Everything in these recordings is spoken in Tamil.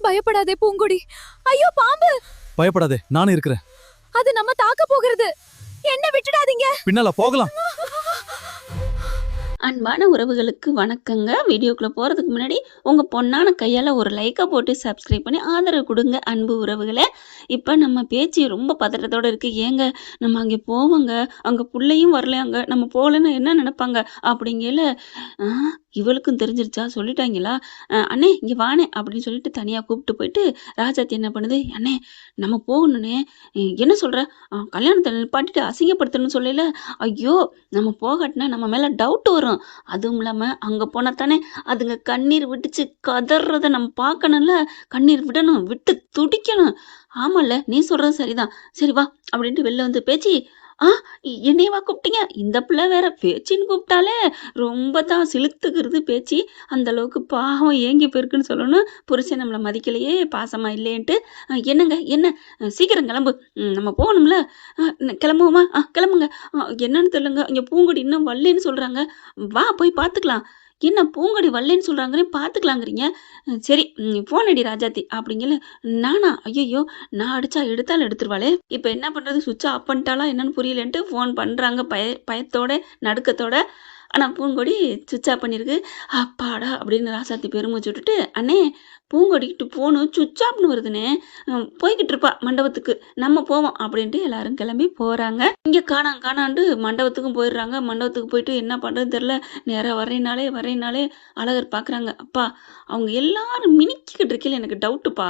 பயப்படாதே பூங்கொடி. ஐயோ பாம்பு! பயப்படாதே, நானே இருக்கிறேன். அது நம்ம தாக்க போகிறது. என்ன விட்டுடாதீங்க. பின்னால போகலாம். அன்பான உறவுகளுக்கு வணக்கங்க. வீடியோக்குள்ளே போகிறதுக்கு முன்னாடி உங்கள் பொண்ணான கையால் ஒரு லைக்கை போட்டு சப்ஸ்கிரைப் பண்ணி ஆதரவு கொடுங்க அன்பு உறவுகளே. இப்போ நம்ம பேச்சு ரொம்ப பதட்டத்தோடு இருக்குது. ஏங்க நம்ம அங்கே போவோங்க, அங்கே பிள்ளையும் வரலையாங்க, நம்ம போகலன்னு என்ன நினைப்பாங்க அப்படிங்கல. இவளுக்கும் தெரிஞ்சிருச்சா, சொல்லிட்டாங்களா? அண்ணே இங்கே வானே அப்படின்னு சொல்லிட்டு தனியாக கூப்பிட்டு போயிட்டு ராஜாத்தி என்ன பண்ணுது, அண்ணே நம்ம போகணுன்னே என்ன சொல்கிற, கல்யாணத்தை நிப்பாட்டிட்டு அசிங்கப்படுத்தணும்னு சொல்லல. ஐயோ நம்ம போகாட்டினா நம்ம மேலே டவுட் வரும். அதுவும் இல்லாமல் அங்கே போனால் தானே அதுங்க கண்ணீர் விட்டுச்சு கதறதை நம்ம பார்க்கணும்ல. கண்ணீர் விடணும், விட்டு துடிக்கணும். ஆமாம்ல, நீ சொல்கிறது சரிதான். சரி வா அப்படின்ட்டு வெளில வந்து பேச்சு. என்னையவா கூப்பிட்டீங்க? இந்த பிள்ளை வேற பேச்சின்னு கூப்பிட்டாலே ரொம்ப தான் சிலுத்துக்கிறது பேச்சு. அந்த அளவுக்கு பாவம் ஏங்கி போயிருக்குன்னு சொல்லணும். புருஷன் நம்மளை மதிக்கலையே, பாசமா இல்லையேன்ட்டு. என்னங்க என்ன, சீக்கிரம் கிளம்பு, நம்ம போகணும்ல. கிளம்புவோமா? கிளம்புங்க. என்னன்னு தெரியலங்க, இங்கே பூங்கொடி இன்னும் வரலன்னு சொல்கிறாங்க. வா போய் பார்த்துக்கலாம். என்ன பூங்கொடி வரலன்னு சொல்கிறாங்கன்னு பார்த்துக்கலாங்கிறீங்க? சரி ஃபோன் அடி ராஜாத்தி அப்படிங்கல. நானா? ஐயையோ, நான் அடித்தா எடுத்தாலும் எடுத்துருவாளே. இப்போ என்ன பண்ணுறது, சுவிட்சை ஆஃப் பண்ணிட்டாலா என்னன்னு புரியலன்ட்டு ஃபோன் பண்ணுறாங்க பயத்தோட நடுக்கத்தோட. ஆனால் பூங்கொடி சுவிட்ச் ஆஃப் பண்ணியிருக்கு. அப்பாடா அப்படின்னு ராசாத்தி பெருமூச்சு விட்டுட்டு, அண்ணே பூங்கொடிக்கிட்டு ஃபோனு சுவிட்ச் ஆஃப்னு வருதுண்ணே, போய்கிட்டு இருப்பா மண்டபத்துக்கு, நம்ம போவோம் அப்படின்ட்டு எல்லாரும் கிளம்பி போகிறாங்க. இங்கே காணான்ட்டு மண்டபத்துக்கும் போயிடுறாங்க. மண்டபத்துக்கு போயிட்டு என்ன பண்ணுறதுன்னு தெரில. நேராக வரையினாலே அழகர் பார்க்குறாங்க. அப்பா அவங்க எல்லாரும் மினிக்கிட்டு இருக்கையில் எனக்கு டவுட்டுப்பா,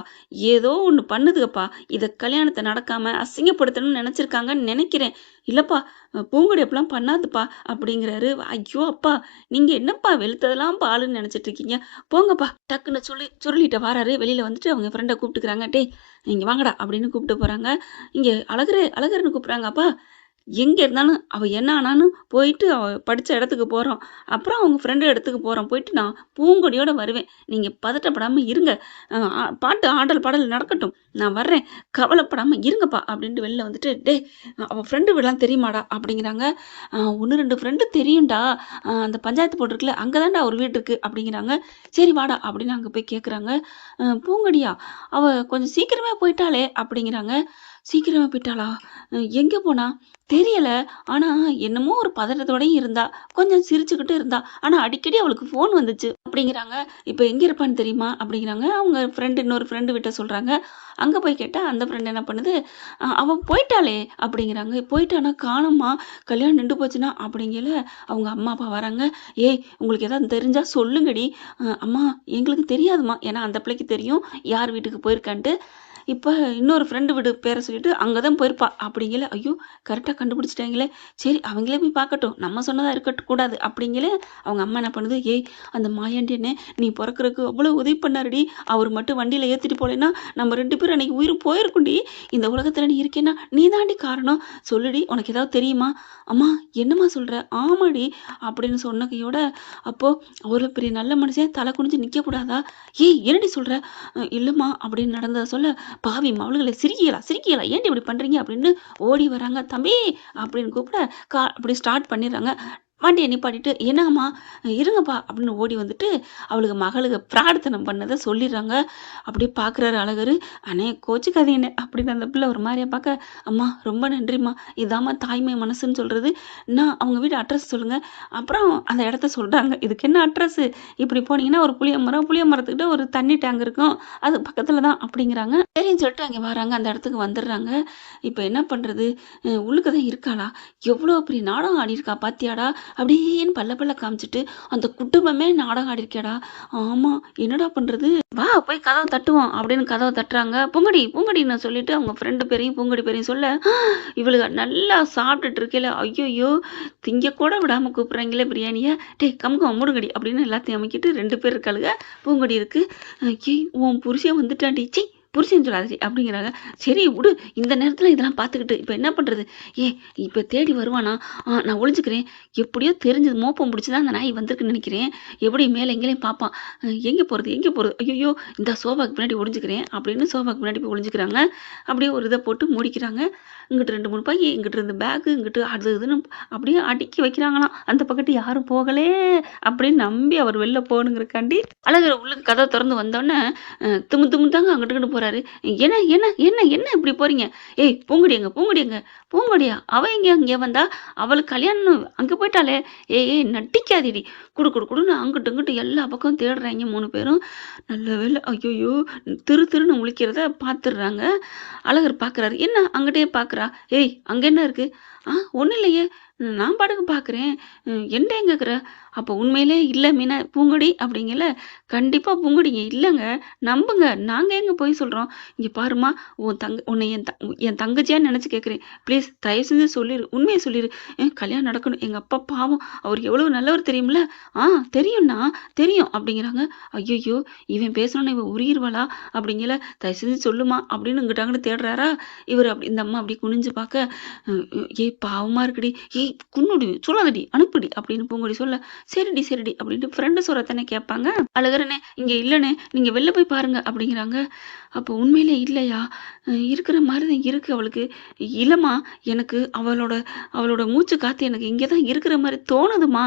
ஏதோ ஒன்று பண்ணுதுப்பா. இதை கல்யாணத்தை நடக்காமல் அசிங்கப்படுத்தணும்னு நினச்சிருக்காங்கன்னு நினைக்கிறேன். இல்லைப்பா பூங்கொடி அப்படிலாம் பண்ணாதுப்பா அப்படிங்கிறாரு. ஐயோ அப்பா, நீங்கள் என்னப்பா வெளுத்ததெல்லாம் பாலுன்னு நினச்சிட்டு இருக்கீங்க, போங்கப்பா டக்குன்னு சுருளிட்ட வாராரு. வெளியில் வந்துட்டு அவங்க ஃப்ரெண்டை கூப்பிட்டுக்கிறாங்க. டே இங்கே வாங்கடா அப்படின்னு கூப்பிட்டு போகிறாங்க. இங்கே அழகர்னு கூப்பிட்றாங்க. அப்பா எங்கே இருந்தாலும் அவள் என்ன ஆனாலும் போயிட்டு அவள் படித்த இடத்துக்கு போகிறோம், அப்புறம் அவங்க ஃப்ரெண்டு இடத்துக்கு போகிறோம், போயிட்டு நான் பூங்கொடியோடு வருவேன், நீங்கள் பதட்டப்படாமல் இருங்க, பாட்டு ஆடல் பாடல் நடக்கட்டும், நான் வர்றேன், கவலைப்படாமல் இருங்கப்பா அப்படின்ட்டு வெளில வந்துட்டு. டே அவள் ஃப்ரெண்டு வீடெலாம் தெரியுமாடா அப்படிங்கிறாங்க. 1-2 ஃப்ரெண்டு தெரியும்டா, அந்த பஞ்சாயத்து போட்டிருக்குல அங்கே தான்டா ஒரு வீடு இருக்குது அப்படிங்கிறாங்க. சரி வாடா அப்படின்னு அங்கே போய் கேட்குறாங்க. பூங்கொடியா, அவள் கொஞ்சம் சீக்கிரமே போயிட்டாளே அப்படிங்கிறாங்க. சீக்கிரமே போயிட்டாளா? எங்கே போனா தெரியல. ஆனால் என்னமோ ஒரு பதட்டத்தோடையும் இருந்தா, கொஞ்சம் சிரிச்சுக்கிட்டு இருந்தா, ஆனால் அடிக்கடி அவளுக்கு ஃபோன் வந்துச்சு அப்படிங்கிறாங்க. இப்போ எங்கே இருப்பான்னு தெரியுமா அப்படிங்கிறாங்க. அவங்க இன்னொரு ஃப்ரெண்டு விட்ட சொல்கிறாங்க. அங்கே போய் கேட்டால் அந்த ஃப்ரெண்டு என்ன பண்ணுது, அவள் போயிட்டாளே அப்படிங்கிறாங்க. போயிட்டானா காணுமா, கல்யாணம் நின்று போச்சுன்னா அப்படிங்கல. அவங்க அம்மா அப்பா வராங்க. ஏய் உங்களுக்கு ஏதாவது தெரிஞ்சால் சொல்லுங்கடி. அம்மா எங்களுக்கு தெரியாதுமா, ஏன்னா அந்த பிள்ளைக்கு தெரியும் யார் வீட்டுக்கு போயிருக்கான்ட்டு. இப்போ இன்னொரு ஃப்ரெண்டு வீடு பேரை சொல்லிட்டு அங்கே தான் போயிருப்பா அப்படிங்கல. ஐயோ கரெக்டாக கண்டுபிடிச்சிட்டாங்களே, சரி அவங்களே போய் பார்க்கட்டும், நம்ம சொன்னதாக இருக்கட்டும் கூடாது அப்படிங்கல. அவங்க அம்மா என்ன பண்ணுது, ஏய் அந்த மாயாண்டினே நீ பிறக்கிறதுக்கு அவ்வளோ உதவி பண்ணாருடி, அவர் மட்டும் வண்டியில் ஏற்றிட்டு போலேன்னா நம்ம 2 பேரும் அன்றைக்கி உயிர் போயிருக்குண்டி, இந்த உலகத்தில் நீ இருக்கேன்னா நீ தாண்டி காரணம், சொல்லுடி உனக்கு ஏதாவது தெரியுமா? அம்மா என்னம்மா சொல்கிற? ஆமாடி அப்படின்னு சொன்ன கையோட, அப்போது அவ்வளோ பெரிய நல்ல மனுஷன் தலை குனிஞ்சு நிற்கக்கூடாதா? ஏய் என்னடி சொல்கிற? இல்லைம்மா அப்படின்னு நடந்ததை சொல்ல, பாவி மவளுகளை சிரிக்கீங்களா ஏன்டி இப்படி பண்ணுறீங்க அப்படின்னு ஓடி வராங்க. தம்பி அப்படின்னு கூப்பிட அப்படி ஸ்டார்ட் பண்ணிடுறாங்க. வண்டியை நிப்பாட்டிட்டு, என்னங்கம்மா இருங்கப்பா அப்படின்னு ஓடி வந்துட்டு அவளுக்கு மகளுக்கு பிரார்த்தனம் பண்ணதை சொல்லிடுறாங்க. அப்படியே பார்க்குறாரு அழகர். அண்ணே கோச்சிக்காதீங்கண்ணே அப்படின்னு அந்த பிள்ளை ஒரு மாதிரியா பார்க்க, அம்மா ரொம்ப நன்றிம்மா, இதாம்மா தாய்மை மனசுன்னு சொல்கிறது, நான் அவங்க வீடு அட்ரஸ் சொல்லுங்கள். அப்புறம் அந்த இடத்த சொல்கிறாங்க. இதுக்கு என்ன அட்ரஸ்ஸு, இப்படி போனீங்கன்னா ஒரு புளிய மரத்துக்கிட்ட ஒரு தண்ணி டேங்க் இருக்கும், அது பக்கத்தில் தான் அப்படிங்கிறாங்க. சரின்னு சொல்லிட்டு அங்கே வராங்க, அந்த இடத்துக்கு வந்துடுறாங்க. இப்போ என்ன பண்ணுறது, உள்ளுக்கு தான் இருக்காளா, எவ்வளோ பெரிய நாடகம் ஆடியிருக்கா பாத்தியாடா அப்படின்னு பல்ல காமிச்சிட்டு, அந்த குடும்பமே நாடகம் ஆடிருக்கேடா. ஆமாம் என்னடா பண்ணுறது, வா போய் கதவை தட்டுவோம் அப்படின்னு கதவை தட்டுறாங்க. பூங்கடின்னு சொல்லிட்டு அவங்க ஃப்ரெண்டு பேரையும் பூங்கடி பேரையும் சொல்ல, இவளுக்கு நல்லா சாப்பிட்டுட்டு இருக்கல. ஐயோ திங்க கூட விடாமல் கூப்பிட்றாங்களே பிரியாணியை. டே கம்கம் மூடுங்கடி அப்படின்னு எல்லாத்தையும் அமைக்கிட்டு 2 பேர் இருக்காளுங்க. பூங்கடி இருக்கு. ஏய் உன் புருஷன் வந்துட்டான்டி, சி புருஷன் சொல்லாதடி அப்படிங்கிறாங்க. சரி விடு, இந்த நேரத்தில் இதெல்லாம் பார்த்துக்கிட்டு இப்போ என்ன பண்ணுறது? இப்போ தேடி வருவானா? நான் ஒளிஞ்சுக்கிறேன். எப்படியோ தெரிஞ்சது மோப்பம் பிடிச்சி தான் அந்த நாய் வந்திருக்குன்னு நினைக்கிறேன். எப்படி மேலே எங்கேயும் பார்ப்பான். எங்கே போகிறது? ஐயோ, இந்த சோபாக்கு பின்னாடி ஒளிஞ்சுக்கிறேன் அப்படின்னு சோபாக்கு முன்னாடி போய் ஒளிஞ்சுக்கிறாங்க. அப்படியே ஒரு இதை போட்டு மூடிக்கிறாங்க. இங்கிட்டு 2 3 பை, இங்கிட்டு இருந்து பேக்கு, இங்கிட்டு அது இதுன்னு அப்படியே அடுக்கி வைக்கிறாங்களாம். அந்த பக்கத்து யாரும் போகலே அப்படின்னு நம்பி அவர் வெளில போகணுங்கிறக்காண்டி அழகர் உள்ளுக்கு கதவை திறந்து வந்தோடனே தும்மு தும்மு தாங்க அங்கிட்டு இங்கிட்டு போறாரு. என்ன என்ன என்ன என்ன இப்படி போறீங்க? ஏய் பூங்கொடியா அவ எங்க இங்கே வந்தா? அவளுக்கு கல்யாணம் அங்கே போயிட்டாலே. ஏய் நட்டிக்காதீடி. குடுன்னு அங்கிட்டு இங்கிட்டு எல்லா பக்கம் தேடுறாங்க 3 பேரும். நல்ல வேலை. ஐயோ, திருன்னு முழிக்கிறத பார்த்துடுறாங்க. அழகர் பார்க்குறாரு. என்ன அங்கிட்டே பார்க்குறா? ஏய் அங்கே என்ன இருக்கு? ஒன்றும் இல்லையே, நான் பாட்டுக்கு பார்க்குறேன். என்கிட்ட எங்க இருக்கிற? அப்போ உண்மையிலே இல்லை மீனா பூங்கொடி அப்படிங்கல. கண்டிப்பாக பூங்கொடிங்க இல்லைங்க, நம்புங்க, நாங்கள் எங்கே போய் சொல்கிறோம். இங்கே பாருமா, உன்னை என் தங்கச்சியான்னு நினச்சி கேட்குறேன். ப்ளீஸ் தயவு செஞ்சு சொல்லிடு, உண்மையை சொல்லிடு. கல்யாணம் நடக்கணும். எங்கள் அப்பா பாவம், அவர் எவ்வளோ நல்லவர் தெரியுமில்ல? தெரியும்ண்ணா தெரியும் அப்படிங்கிறாங்க. ஐயோ, இவன் பேசணும்னு இவன் உரியிருவாளா அப்படிங்கல. தயவு செஞ்சு சொல்லுமா அப்படின்னு இங்கிட்டாங்கன்னு தேடுறாரா. இவர் அப்படி இந்த அம்மா அப்படி குனிஞ்சு பார்க்க, ஏய் பாவமாக இருக்குடி, ஏய் குன்னுடி சொல்லாதடி அனுப்புடி அப்படின்னு பூங்கொடி சொல்ல, சரிடி அப்படின்ட்டு ஃப்ரெண்டு சொல்றதானே கேட்பாங்க. அழகரனே இங்கே இல்லைண்ணே, நீங்கள் வெளில போய் பாருங்க அப்படிங்கிறாங்க. அப்போ உண்மையிலே இல்லையா? இருக்கிற மாதிரி தான் இருக்கு அவளுக்கு. இல்லைம்மா, எனக்கு அவளோட மூச்சு காத்து எனக்கு இங்கே தான் இருக்கிற மாதிரி தோணுதுமா.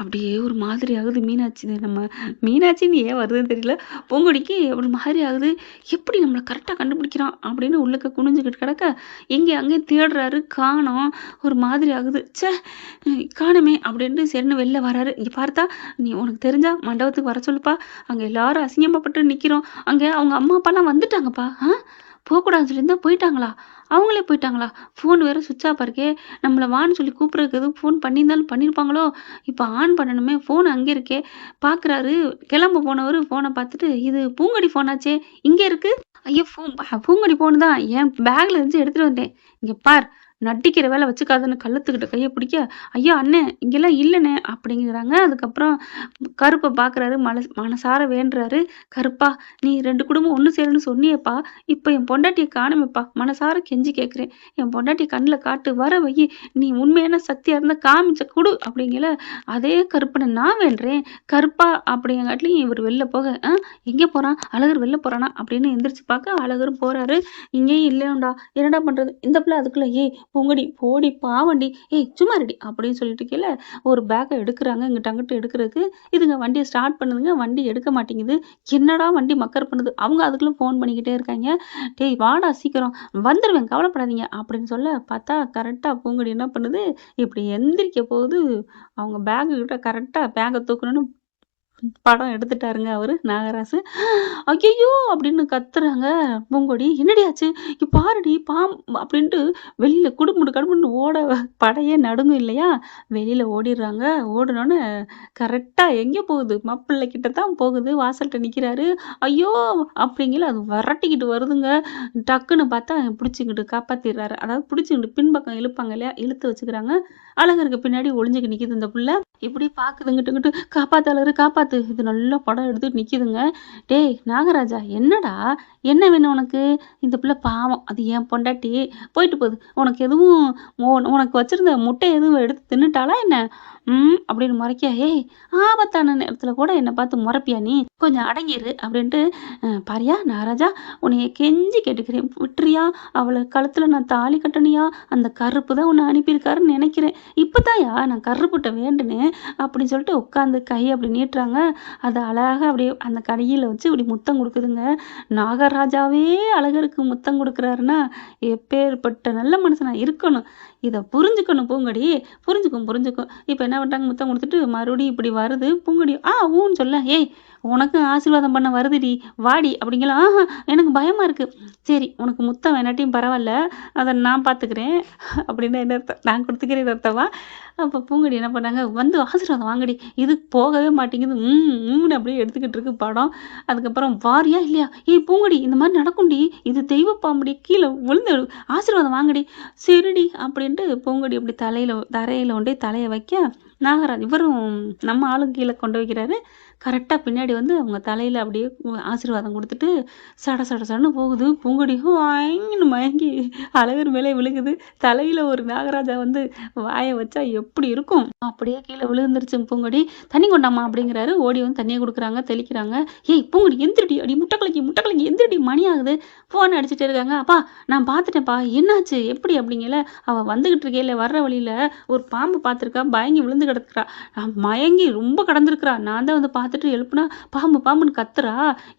அப்படியே ஒரு மாதிரி ஆகுது மீனாட்சி. நம்ம மீனாட்சின்னு ஏன் வருதுன்னு தெரியல. பூங்கொடிக்கு ஒரு மாதிரி ஆகுது. எப்படி நம்மளை கரெக்டாக கண்டுபிடிக்கிறான் அப்படின்னு உள்ளுக்க குனிஞ்சுக்கிட்டு கிடக்க, இங்கே அங்கே தேடுறாரு, காணோம். ஒரு மாதிரி ஆகுது. காணுமே அப்படின்ட்டு சரின்னு வெளில வராரு. இங்கே பார்த்தா, நீ உனக்கு தெரிஞ்சா மண்டபத்துக்கு வர சொல்லுப்பா, அங்கே எல்லாரும் அசிங்கமாப்பட்டு நிற்கிறோம். அங்கே அவங்க அம்மா அப்பாலாம் வந்துட்டாங்கப்பா. போகக்கூடாதுன்னு சொல்லியிருந்தா போயிட்டாங்களா? அவங்களே போயிட்டாங்களா? ஃபோன் வேறு சுவிட்ச் ஆஃப் இருக்கே. நம்மளை வான்னு சொல்லி கூப்பிட்றதுக்கு எதுவும் ஃபோன் பண்ணியிருந்தாலும் பண்ணியிருப்பாங்களோ? இப்போ ஆன் பண்ணணுமே, ஃபோன் அங்கே இருக்கே. பார்க்குறாரு, கிளம்ப போனவர் ஃபோனை பார்த்துட்டு, இது பூங்கொடி ஃபோனாச்சே, இங்கே இருக்கு. ஐயோ, பூங்கொடி ஃபோனு தான், என் பேக்கில் இருந்து எடுத்துகிட்டு வந்தேன். இங்கே பார், நட்டிக்கிற வேலை வச்சுக்காதுன்னு கழுத்துக்கிட்ட கையை பிடிக்க, ஐயோ அண்ணே இங்கெல்லாம் இல்லைண்ணே அப்படிங்கிறாங்க. அதுக்கப்புறம் கருப்பை பார்க்குறாரு, மனசார வேண்டுறாரு. கருப்பா, நீ 2 குடும்பம் ஒன்று சேரணும்னு சொன்னியேப்பா, இப்போ என் பொண்டாட்டியை காணுமேப்பா, மனசார கெஞ்சி கேட்குறேன், என் பொண்டாட்டி கண்ணில் காட்டு, வர வை, நீ உண்மையான சக்தியாக இருந்தால் காமிச்ச கொடு அப்படிங்கல. அதே கருப்பனை நான் வேண்டுறேன் கருப்பா அப்படிங்காட்டிலையும் இவர் வெளில போக, எங்கே போகிறான் அழகர், வெளில போகிறானா அப்படின்னு எந்திரிச்சு பார்க்க அழகரும் போகிறாரு. இங்கேயும் இல்லையாண்டா, என்னடா பண்ணுறது? இந்த பிள்ளை அதுக்குள்ளே, ஏய் பூங்கொடி போடி பாவண்டி, ஏய் சும்மா ரெடி அப்படின்னு சொல்லிட்டு கீழே ஒரு பேக்கை எடுக்கிறாங்க. இங்கிட்ட அங்கிட்ட எடுக்கிறதுக்கு இதுங்க வண்டியை ஸ்டார்ட் பண்ணுதுங்க. வண்டி எடுக்க மாட்டேங்குது. என்னடா வண்டி மக்கர் பண்ணுது. அவங்க அதுக்குள்ள ஃபோன் பண்ணிக்கிட்டே இருக்காங்க. டேய் வாடா சீக்கிரம், வந்துடுவேன் கவலைப்படாதீங்க அப்படின்னு சொல்ல பார்த்தா கரெக்டாக பூங்கொடி என்ன பண்ணுது, இப்படி எந்திரிக்க போகுது. அவங்க பேக்கு கிட்ட கரெக்டாக பேக்கை தூக்கணும்னு படம் எடுத்துட்டாருங்க அவரு நாகராசு. ஐயையோ அப்படின்னு கத்துறாங்க. பூங்கொடி என்னடி ஆச்சு? பாருடி அப்படின்ட்டு வெளியில கடுமுன்னு ஓட படையே நடுங்கும் இல்லையா? வெளியில ஓடிடுறாங்க. ஓடுனோன்னு கரெக்டா எங்கே போகுது? மாப்பிள்ளை கிட்ட தான் போகுது. வாசல்கிட்ட நிற்கிறாரு. ஐயோ அப்படிங்கிற அது வரட்டிக்கிட்டு வருதுங்க. டக்குன்னு பார்த்தா பிடிச்சிக்கிட்டு காப்பாத்திடுறாரு. அதாவது பிடிச்சிக்கிட்டு பின்பக்கம் இழுப்பாங்க இல்லையா? இழுத்து வச்சுக்கிறாங்க. அழகருக்கு பின்னாடி ஒளிஞ்சுக்கு நிற்கிது இந்த புள்ள. இப்படி பார்க்குதுங்கிட்டு காப்பாத்து அழகரு காப்பாத்து. இது நல்லா படம் எடுத்துட்டு நிற்கிதுங்க. டேய் நாகராஜா, என்னடா என்ன வேணும் உனக்கு? இந்த பிள்ளை பாவம், அது என் பொண்டாட்டி, போயிட்டு போகுது. உனக்கு எதுவும் உனக்கு வச்சிருந்த முட்டை எதுவும் எடுத்து தின்னுட்டாளா என்ன? அப்படின்னு முறைக்க, ஏய் ஆபத்தான நேரத்தில் கூட என்னை பார்த்து முறைப்பியா நீ? கொஞ்சம் அடங்கிரு அப்படின்ட்டு, பாரியா நாகராஜா, உன்னைய கெஞ்சி கேட்டுக்கிறேன், விட்டுறியா? அவளை கழுத்தில் நான் தாலி கட்டணியா? அந்த கருப்பு தான் உன்னை அனுப்பியிருக்காருன்னு நினைக்கிறேன். இப்போதான்யா நான் கருப்புட்ட வேண்டுனேன் அப்படின்னு சொல்லிட்டு உட்காந்து கை அப்படி நீட்டுறாங்க. அதை அழகாக அப்படியே அந்த கையில் வச்சு இப்படி முத்தம் கொடுக்குதுங்க. நாகராஜாவே அழகருக்கு முத்தம் கொடுக்குறாருன்னா எப்பேற்பட்ட நல்ல மனுஷனா இருக்கணும். இதை புரிஞ்சுக்கணும் பூங்கொடி, புரிஞ்சுக்கும். இப்போ என்ன பண்ணுறாங்க, முத்தம் கொடுத்துட்டு மறுபடியும் இப்படி வருது பூங்கொடி. ஊன்னு சொல்ல, ஏய் உனக்கு ஆசீர்வாதம் பண்ண வருதுடி, வாடி அப்படிங்கலாம். எனக்கு பயமாக இருக்குது. சரி உனக்கு முத்தம் வேணாட்டியும் பரவாயில்ல, அதை நான் பார்த்துக்கிறேன் அப்படின்னு என்ன அர்த்தம், நான் கொடுத்துக்கிறேன் அர்த்தமா? அப்போ பூங்கொடி என்ன பண்ணாங்க, வந்து ஆசீர்வாதம் வாங்கடி. இது போகவே மாட்டேங்குது. அப்படியே எடுத்துக்கிட்டு இருக்கு படம். அதுக்கப்புறம் வாரியா இல்லையா? ஏய் பூங்கொடி, இந்த மாதிரி நடக்கும்டி, இது தெய்வ பாம்படி, கீழே விழுந்து ஆசீர்வாதம் வாங்கடி. சரிடி அப்படின்ட்டு பூங்கொடி அப்படி தரையில் ஒன்றே தலையை வைக்க, நாகராஜ் இவரும் நம்ம ஆளுங்க கீழே கொண்டு வைக்கிறாரு. கரெக்டாக பின்னாடி வந்து அவங்க தலையில் அப்படியே ஆசீர்வாதம் கொடுத்துட்டு சட சட சடன்னு போகுது. பூங்கொடி வாங்கின்னு மயங்கி அழகர் மேலே விழுகுது. தலையில் ஒரு நாகராஜா வந்து வாயை வச்சா எப்படி இருக்கும்? அப்படியே கீழே விழுந்துருச்சு பூங்கொடி. தண்ணி கொண்டாமா அப்படிங்கிறாரு. ஓடி வந்து தண்ணியை கொடுக்குறாங்க, தெளிக்கிறாங்க. ஏய் பூங்கொடி எந்திரடி, அடி முட்டைக்கலைக்கு எந்திரடி, மணி ஆகுது. ஃபோன் அடிச்சுட்டே இருக்காங்க. அப்பா நான் பார்த்துட்டேன்ப்பா, என்னாச்சு எப்படி அப்படிங்கல. அவள் வந்துகிட்டு இருக்கையில வர்ற வழியில ஒரு பாம்பு பார்த்துருக்கா, பயங்கி விழுந்து கிடக்குறா. மயங்கி ரொம்ப கடந்திருக்கிறா. நான் தான் வந்து பார்த்துட்டு எழுப்புனா பாம்பு பாம்புன்னு கத்துறா.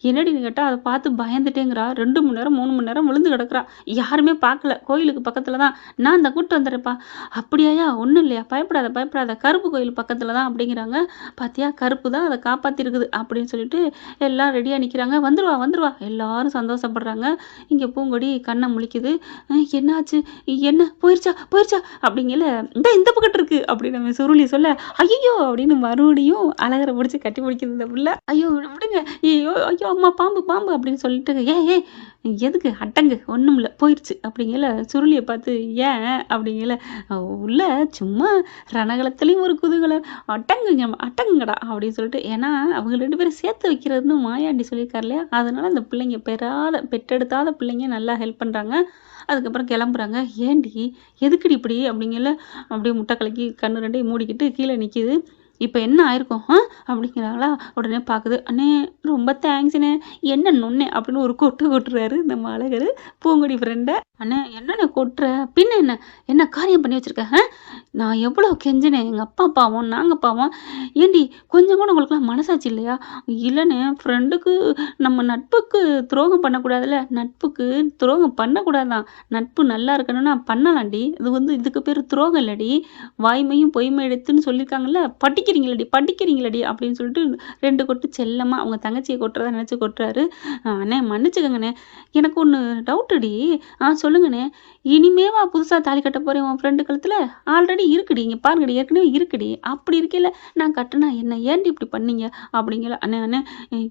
என்னடின்னு கேட்டால் அதை பார்த்து பயந்துட்டேங்கிறா. 2 மணி நேரம் 3 மணி நேரம் விழுந்து கிடக்குறா. யாருமே பார்க்கல, கோயிலுக்கு பக்கத்தில் தான். நான் இந்த கூப்பிட்டு வந்துடுறேன்ப்பா. அப்படியாயா? ஒன்றும் இல்லையா, பயப்படாத, கருப்பு கோயில் பக்கத்தில் தான் அப்படிங்கிறாங்க. பார்த்தியா, கருப்பு தான் அதை காப்பாற்றிருக்குது அப்படின்னு சொல்லிட்டு எல்லாம் ரெடியாக நிற்கிறாங்க. வந்துருவா எல்லாரும் சந்தோஷப்படுறாங்க. இங்கே பூங்கொடி கண்ணை முழிக்குது. என்னாச்சு, என்ன போயிருச்சா அப்படிங்கல. இந்த பக்கத்து இருக்கு அப்படின்னு நம்ம சுருளி சொல்ல, ஐயோ அப்படின்னு மறுபடியும் அழகரை பிடிச்சி கட்டி பிடிக்குது இந்த புள்ள. ஐயோ விடுங்க, ஐயோ அம்மா பாம்பு அப்படின்னு சொல்லிட்டு ஏ எதுக்கு அட்டங்கு, ஒன்றும் இல்லை போயிடுச்சு அப்படிங்கல. சுருளியை பார்த்து ஏன் அப்படிங்கல. உள்ள சும்மா ரணகலத்துலேயும் ஒரு குதூகலம், அட்டங்குங்கடா அப்படின்னு சொல்லிட்டு. ஏன்னா அவங்க 2 பேரும் சேர்த்து வைக்கிறதுன்னு மாயாண்டி சொல்லியிருக்காரு இல்லையா, அதனால அந்த பிள்ளைங்க பெற்றெடுத்தாத பிள்ளைங்க நல்லா ஹெல்ப் பண்ணுறாங்க. அதுக்கப்புறம் கிளம்புறாங்க. ஏண்டி எதுக்குடி இப்படி அப்படிங்கல. அப்படியே முட்டை கலக்கி கண்ணு 2ஐயும் மூடிக்கிட்டு கீழே நிற்கிது. இப்போ என்ன ஆயிருக்கும் அப்படிங்கிறாங்களா. உடனே பார்க்குது. அண்ணே ரொம்ப தேங்க்ஸ்ண்ணே, என்ன நொண்ணே அப்படின்னு ஒரு கொட்டுறாரு நம்ம அழகர் பூங்கொடி ஃப்ரெண்டை. அண்ணே என்னண்ணே கொட்டுற, பின்ன என்ன காரியம் பண்ணி வச்சுருக்க? நான் எவ்வளோ கெஞ்சினேன், எங்கள் அப்பா பாவம் நாங்கள் பாவம், ஏண்டி கொஞ்சம் கூட உங்களுக்குலாம் மனசாட்சி இல்லையா? இல்லைண்ணே, ஃப்ரெண்டுக்கு நம்ம நட்புக்கு துரோகம் பண்ணக்கூடாதுல்ல, நட்புக்கு துரோகம் பண்ணக்கூடாதான், நட்பு நல்லா இருக்கணும்னா பண்ணலாம்டி, இது வந்து இதுக்கு பேர் துரோகம் இல்லடி, வாய்மையும் பொய்மை எடுத்துன்னு சொல்லியிருக்காங்கல்ல, படிக்கிறீங்களடி அப்படின்னு சொல்லிட்டு 2 கொட்டு செல்லமாக அவங்க தங்கச்சியை கொட்டுறதா நினச்சி கொட்டுறாரு. அண்ணே மன்னிச்சுக்கங்கண்ணே, எனக்கு ஒன்று டவுட்டுடி. சொல்லுங்கண்ணே, இனிமேவா புதுசாக தாலி கட்ட போகிறேன் உன் ஃப்ரெண்டு கழுத்தில்? ஆல்ரெடி இருக்குடி, இங்கே பாருங்கடி, ஏற்கனவே இருக்குடி. அப்படி இருக்கையில் நான் கட்டினா என்ன, ஏன்டி இப்படி பண்ணீங்க அப்படிங்கல. அண்ணே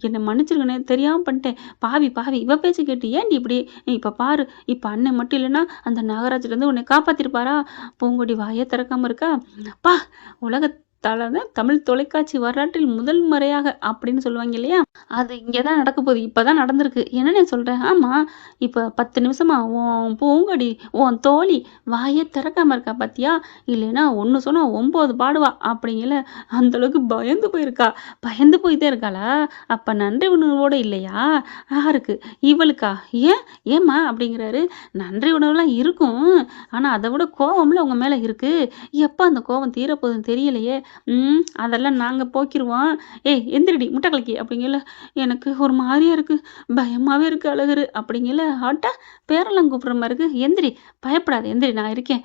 என்னை மன்னிச்சிருக்கண்ணே, தெரியாமல் பண்ணிட்டேன், பாவி இவ பேச்சு கேட்டு ஏன்டி இப்படி. இப்போ பாரு, இப்போ அண்ணன் மட்டும் இல்லைன்னா அந்த நாகராஜ்லேருந்து உன்னை காப்பாற்றிருப்பாரா? பூங்கொடி வாயை திறக்காமல் இருக்கா. பா உலக தமிழ் தொலைக்காட்சி வரலாற்றில் முதல் முறையாக அப்படின்னு சொல்லுவாங்க இல்லையா, அது இங்கே தான் நடக்க போகுது. இப்போ தான் நடந்திருக்கு. என்னென்ன சொல்கிறேன்? ஆமாம், இப்போ 10 நிமிஷமா உன் பூங்கொடி உன் தோழி வாயை திறக்காம இருக்கா பார்த்தியா? இல்லைன்னா ஒன்று சொன்னால் 9 பாடுவா அப்படிங்கல. அந்தளவுக்கு பயந்து போயிட்டே இருக்காளா? அப்போ நன்றி உணர்வோடு இல்லையா? யாருக்கு? இவளுக்கா? ஏம்மா அப்படிங்கிறாரு. நன்றி உணர்வுலாம் இருக்கும், ஆனால் அதை விட கோவம்ல உங்கள் மேலே இருக்குது. எப்போ அந்த கோவம் தீரப்போகுதுன்னு தெரியலையே. அதெல்லாம் நாங்கள் போக்கிடுவோம். ஏய் எந்திரடி முட்டை கலக்கி அப்படிங்கல. எனக்கு ஒரு மாதிரியா இருக்குது, பயமாகவே இருக்குது அழகரு அப்படிங்கல. ஆட்டா பேரெல்லாம் கூப்பிட்ற மாதிரி இருக்குது. எந்திரி, பயப்படாது, எந்திரி, நான் இருக்கேன்.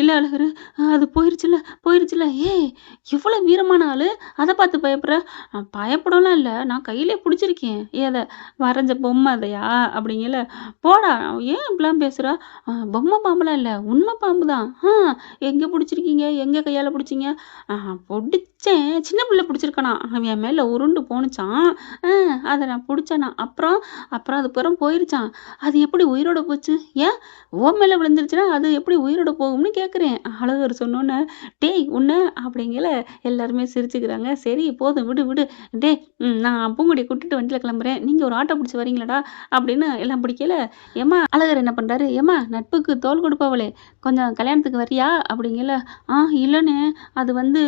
இல்லை அழகரு, அது போயிருச்சுல. ஏய் இவ்வளோ வீரமான ஆள், அதை பார்த்து பயப்படுற? பயப்படலாம் இல்லை, நான் கையிலே பிடிச்சிருக்கேன். அதை வரைஞ்ச பொம்மை அதையா அப்படிங்கல. போடா, ஏன் இப்படிலாம் பேசுகிறா? பொம்மை பாம்புலாம் இல்லை, உண்மை பாம்பு தான். எங்கே பிடிச்சிருக்கீங்க, எங்கே கையால் பிடிச்சிங்க? பிடிச்சேன், சின்ன பிள்ளை பிடிச்சிருக்கானா, அவன் என் மேலே உருண்டு போணுச்சான். அதை நான் பிடிச்சேனா, அப்புறம் அது புறம் போயிருச்சான். அது எப்படி உயிரோட போச்சு? ஏன் ஓ மேலே விழுந்துருச்சுன்னா அது எப்படி உயிரோட போகும்னு கேட்குறேன். அழகர் சொன்னோன்னே, டேய் உன்ன அப்படிங்கல. எல்லாருமே சிரிச்சுக்கிறாங்க. சரி போதும், விடு. டேய் நான் பூங்குடியை கூட்டிட்டு வண்டியில் கிளம்புறேன், நீங்கள் ஒரு ஆட்டோ பிடிச்சி வரீங்களாடா அப்படின்னு எல்லாம் பிடிக்கல. ஏம்மா அழகர் என்ன பண்ணுறாரு? ஏம்மா நட்புக்கு தோல் கொடுப்பவளே, கொஞ்சம் கல்யாணத்துக்கு வரியா அப்படிங்கல. இல்லைன்னு, அது வந்து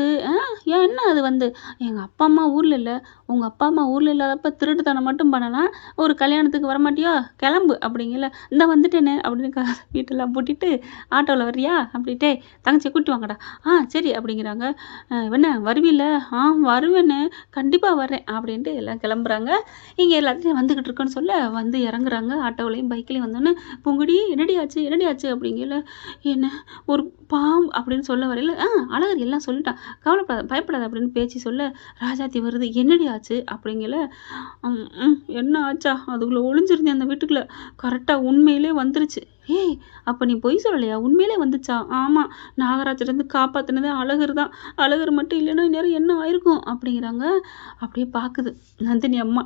என்ன, அது வந்து எங்கள் அப்பா அம்மா ஊரில் இல்லை, உங்கள் அப்பா அம்மா ஊரில் இல்லாதப்ப திருட்டுத்தனம் மட்டும் பண்ணலாம், ஒரு கல்யாணத்துக்கு வரமாட்டியா, கிளம்பு அப்படிங்கல. இந்த வந்துட்டேனே அப்படின்னு வீட்டெல்லாம் பூட்டிட்டு ஆட்டோவில் வர்றியா அப்படின்ட்டே, தங்கச்சியை கூட்டி வாங்கடா. சரி அப்படிங்கிறாங்க. என்ன வருவில்ல? வருவேன்னு, கண்டிப்பாக வர்றேன் அப்படின்ட்டு எல்லாம் கிளம்புறாங்க. இங்கே எல்லாத்தையும் வந்துக்கிட்டு இருக்குன்னு சொல்ல வந்து இறங்குறாங்க. ஆட்டோவிலையும் பைக்லேயும் வந்தோன்னே, பூங்குடி என்னடி ஆச்சு அப்படிங்கல. என்ன ஒரு பாம்பு அப்படின்னு சொல்ல வரையில அழகர் எல்லாம் சொல்லிட்டான், பயப்படாத அப்படின்னு பேச்சு சொல்ல, ராஜாத்தி வருது. என்னடி ஆச்சு அப்படிங்கல. என்ன ஆச்சா, அதுக்குள்ளே ஒளிஞ்சிருந்தேன் அந்த வீட்டுக்குள்ளே, கரெக்டாக உண்மையிலே வந்துருச்சு. ஏய்! அப்ப நீ பொய் சொல்லலையா? உண்மையிலே வந்துச்சா? ஆமா. நாகராஜ்லேருந்து காப்பாத்துனது அழகர் தான். அழகர் மட்டும் இல்லைன்னா இந்நேரம் என்ன ஆயிருக்கும்? அப்படிங்கிறாங்க. அப்படியே பாக்குது நந்தினி அம்மா.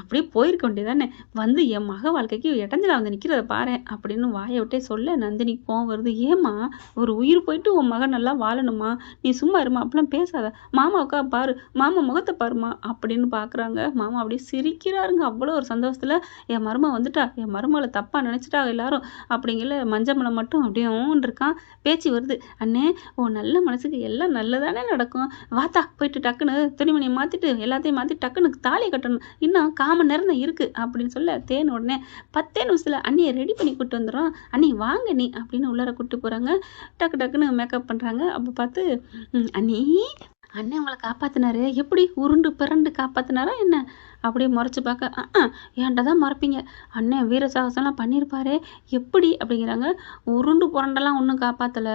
அப்படியே போயிருக்க வேண்டியதானே. வந்து என் மக வாழ்க்கைக்கு இடைஞ்சலா வந்து நிக்கிறத பாரேன் அப்படின்னு வாய விட்டே சொல்ல நந்தினிக்கு கோவம் வருது. ஏம்மா ஒரு உயிர் போயிட்டு உன் மகன் நல்லா வாழணுமா? நீ சும்மா இரும்மா. அப்படிலாம் பேசாத. மாமாவுக்கா பாரு. மாமா முகத்த பாரும்மா அப்படின்னு பாக்குறாங்க. மாமா அப்படியே சிரிக்கிறாருங்க. அவ்வளோ ஒரு சந்தோஷத்துல என் மருமக வந்துட்டா. என் மருமகள தப்பா நினைச்சுட்டாங்க எல்லாரும். அப்படிங்கல மஞ்சமலம் மட்டும் அப்படியே ஊன்னு இருக்கான். பேச்சு வருது. அண்ணே உன் நல்ல மனசுக்கு எல்லாம் நல்லதானே நடக்கும். வாத்தா போயிட்டு டக்குன்னு துணிமணியை மாத்திட்டு எல்லாத்தையும் மாத்தி டக்குன்னு தாலியை கட்டணும். இன்னும் 1/4 மணி நேரம் தான் இருக்கு அப்படின்னு சொல்ல தேன் உடனே 10 நிமிஷத்துல அண்ணியை ரெடி பண்ணி கூட்டு வந்துடும். அண்ணி வாங்க நீ அப்படின்னு உள்ளார கூட்டு போறாங்க. டக்கு டக்குன்னு மேக்கப் பண்றாங்க. அப்ப பார்த்து அண்ணி அண்ணன் உங்கள காப்பாத்துனாரு. எப்படி உருண்டு பிறண்டு காப்பாத்துனாரா என்ன? அப்படியே முறைச்சு பார்க்க, என்ட்ட தான் மறைப்பீங்க. அண்ணன் வீர சாகசம்லாம் பண்ணியிருப்பாரே, எப்படி? அப்படிங்கிறாங்க. உருண்டு புரண்டெல்லாம் ஒண்ணும் காப்பாத்தல.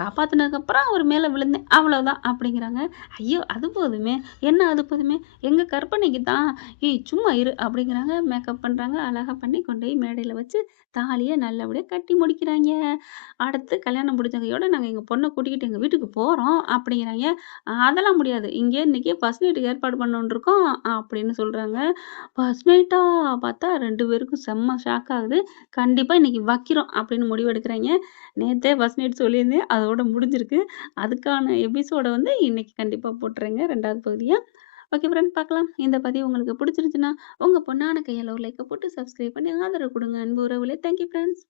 காப்பாத்துனதுக்கப்புறம் அவர் மேல விழுந்தேன். அவ்வளவுதான் அப்படிங்கிறாங்க. ஐயோ! அது போதுமே. என்ன அது போதுமே? எங்க கற்பனைக்கு தான். ஏய் சும்மா இரு அப்படிங்கிறாங்க. மேக்கப் பண்றாங்க. அழகா பண்ணி கொண்டு போய் மேடையில வச்சு தாலிய நல்லபடியா கட்டி முடிக்கிறாய்ங்க. அடுத்து கல்யாணம் முடிஞ்ச கையோட நாங்க எங்க பொண்ண கூட்டிக்கிட்டு எங்க வீட்டுக்கு போறோம் அப்படிங்கிறாய்ங்க. அதெல்லாம் முடியாது. இங்கே இன்னைக்கு ஃபர்ஸ்ட் நைட்டுக்கு ஏற்பாடு பண்ணோன்னு இருக்கோம் அப்படின்னு சொல்றாங்க. ஃபர்ஸ்ட் நைட்டா? பார்த்தா 2 பேருக்கும் செம்ம ஷாக் ஆகுது. கண்டிப்பா இன்னைக்கு வைக்கிறோம் அப்படின்னு முடிவெடுக்குறாய்ங்க. நேத்தே ஃபர்ஸ்ட் நைட் சொல்லியிருந்தேன். அதோட முடிஞ்சிருக்கு. அதுக்கான எபிசோட வந்து இன்னைக்கு கண்டிப்பா போட்டுறேங்க 2வது பகுதியா. ஓகே ஃப்ரெண்ட் பார்க்கலாம். இந்த பதிவு உங்களுக்கு பிடிச்சிருந்துச்சுன்னா, உங்க பொண்ணான கையால ஒரு லைக்க போட்டு சப்ஸ்கிரைப் பண்ணி ஆதரவு குடுங்க அன்பு உறவுகளே. Thank you friends.